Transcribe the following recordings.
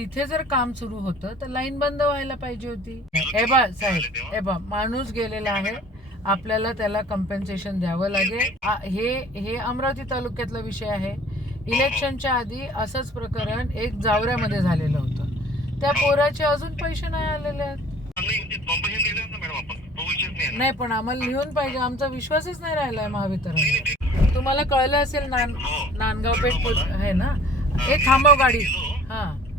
तिथे जर काम सुरू होतं तर लाईन बंद व्हायला पाहिजे होती. हे बा साहेब हे बा माणूस गेलेला आहे. आपल्याला त्याला कम्पेन्सेशन द्यावं लागेल. हे हे अमरावती तालुक्यातला विषय आहे. इलेक्शनच्या आधी असंच प्रकरण एक जावऱ्यामध्ये झालेलं होतं. त्या पोराचे अजून पैसे नाही आलेले आहेत. नाही पण आम्हाला लिहून पाहिजे. आमचा विश्वासच नाही राहिलाय महावितरण. तुम्हाला कळलं असेल नान हो. नांदगाव पेठ आहे ना? हे थांबव गाडी. हा.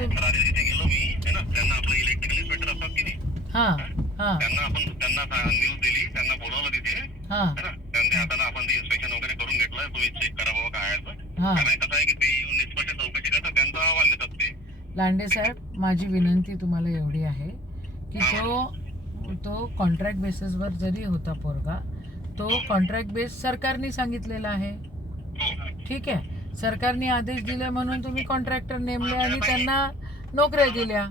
गेलो मी है ना त्यांना आपलं इलेक्ट्रिकल इन्स्पेक्टर असतात की नाही? हा हा? त्यांना आपण त्यांना न्यूज दिली त्यांना बोलवलं तिथे हा. है ना? आपण ते इन्स्पेक्शन वगैरे करून घेतलं तुम्ही चेक करा बाबा काय आहे तर. हा. कारण कसं आहे की ते येऊन चौकशी करतात त्यांचा अहवाल देतात ते. लांडे साहेब माझी विनंती तुम्हाला एवढी आहे की तो तो कॉन्ट्रॅक्ट बेसिसवर जरी होता पोरगा तो कॉन्ट्रॅक्ट बेस सरकारने सांगितलेला आहे. हो. ठीक आहे? सरकारने आदेश दिले म्हणून तुम्ही कॉन्ट्रॅक्टर नेमले आणि त्यांना नोकऱ्या दिल्या.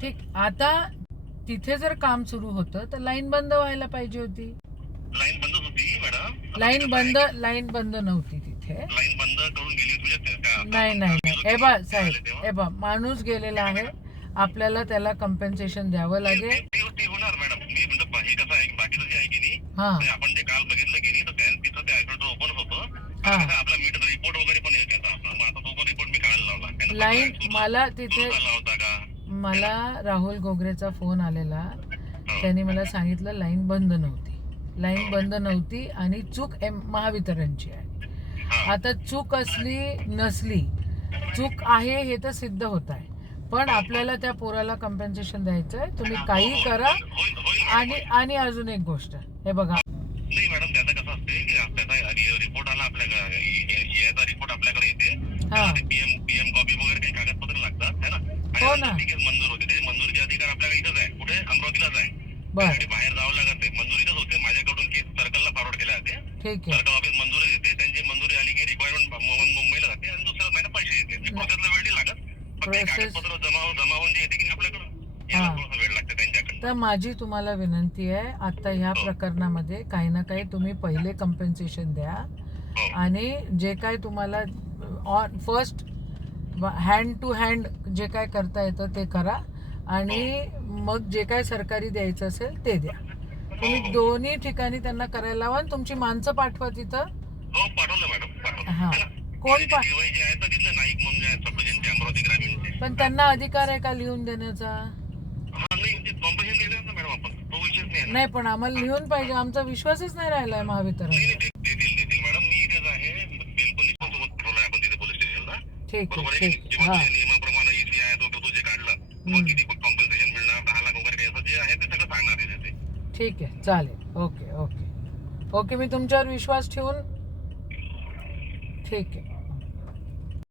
ठीक आता तिथे जर काम सुरू होतं तर लाईन बंद व्हायला पाहिजे होती. लाईन बंदच होती मॅडम. लाईन बंद लाईन बंद नव्हती तिथे. लाईन बंद करून गेली होती म्हणजे नाही नाही नाही. हे बा साहेब तेव्हा- हे बा माणूस गेलेला आहे. आपल्याला त्याला कम्पेन्सेशन द्यावं लागेल. होणार मॅडम. मी म्हणजे हे कसं आहे बाकीचं जे आहे की नाही आपण जे काल बघितलं की नाही तर त्या- तिथं ते आयपीएल ओपनच होतं हा. कसं आपला मीटर रिपोर्ट वगैरे पण येत त्याचा आपला मग आता तो पण रिपोर्ट मी काढायला लावला है ना? लाईन मला तिथे मला राहुल गोगरेचा फोन आलेला. हो. त्यांनी मला सांगितलं लाईन बंद नव्हती. लाईन बंद नव्हती आणि चूक एम महावितरणची आहे. हा. आता चूक असली नसली चूक आहे हे तर सिद्ध होत आहे. पण आपल्याला त्या पोराला कम्पेन्सेशन द्यायचं आहे. तुम्ही काही करा होईल होईल मॅडम. आणि आणि अजून एक गोष्ट. हे बघा. नाही मॅडम त्याचं कसं असते की त्याचा रिपोर्ट आला आपल्याकडे याचा रिपोर्ट आपल्याकडे येते. हा. पीएम कॉपी वगैरे काही कागदपत्र लागतात है ना? आणि हो ना. मंजूर होते. ते मंजुरीचे अधिकार आपल्याकडे इथंच आहे. कुठे? अमरावतीलाच आहे. बर. त्यासाठी बाहेर जावं लागत नाही. मंजुरीतच होते. माझ्याकडून केस सर्कलला फॉरवर्ड केल्या जाते. ठीक आहे. सर्कल ऑफिस मंजुरी देते त्यांची मंजुरी आली की रिक्वायरमेंट मुंबईला जाते आणि दुसऱ्या महिन्यात पैसे येते. प्रोसेसला वेळ नाही लागत. फक्त हे Process- कागदपत्र जमा जमा होऊन जे येते की नाही आपल्याकडं याला हा. थोडासा वेळ लागते त्यांच्याकडे तर माझी तुम्हाला विनंती आहे आता ह्या प्रकरणामध्ये काही ना काही तुम्ही पहिले कम्पेन्सेशन द्या. हो. आणि जे काय तुम्हाला on first hand to hand जे काय करता येतं ते करा आणि मग जे काय सरकारी द्यायचं असेल ते द्या. तुम्ही दोन्ही ठिकाणी त्यांना करायला लावा आणि तुमची माणसं पाठवा तिथं. हो हा. है? कोण पण त्यांना अधिकार आहे का लिहून देण्याचा? हा. नाही पण आम्हाला लिहून पाहिजे. आमचा विश्वासच नाही राहिलाय महावितरण नाही नाही, दे- देतील देतील मॅडम मी इथेच आहे बिलकुल निश्चित सोबत ठेवलं आपण तिथे पोलीस स्टेशनला ठीक आहे ठीक हा. नियमाप्रमाणे तो जे काढलं. मग किती कॉम्पेन्सेशन मिळणार दहा लाख वगैरे काही असं जे आहे ते सगळं सांगणार आहे ते ठीक आहे चालेल. Okay okay. ओके मी तुमच्यावर विश्वास ठेवून ठीक आहे.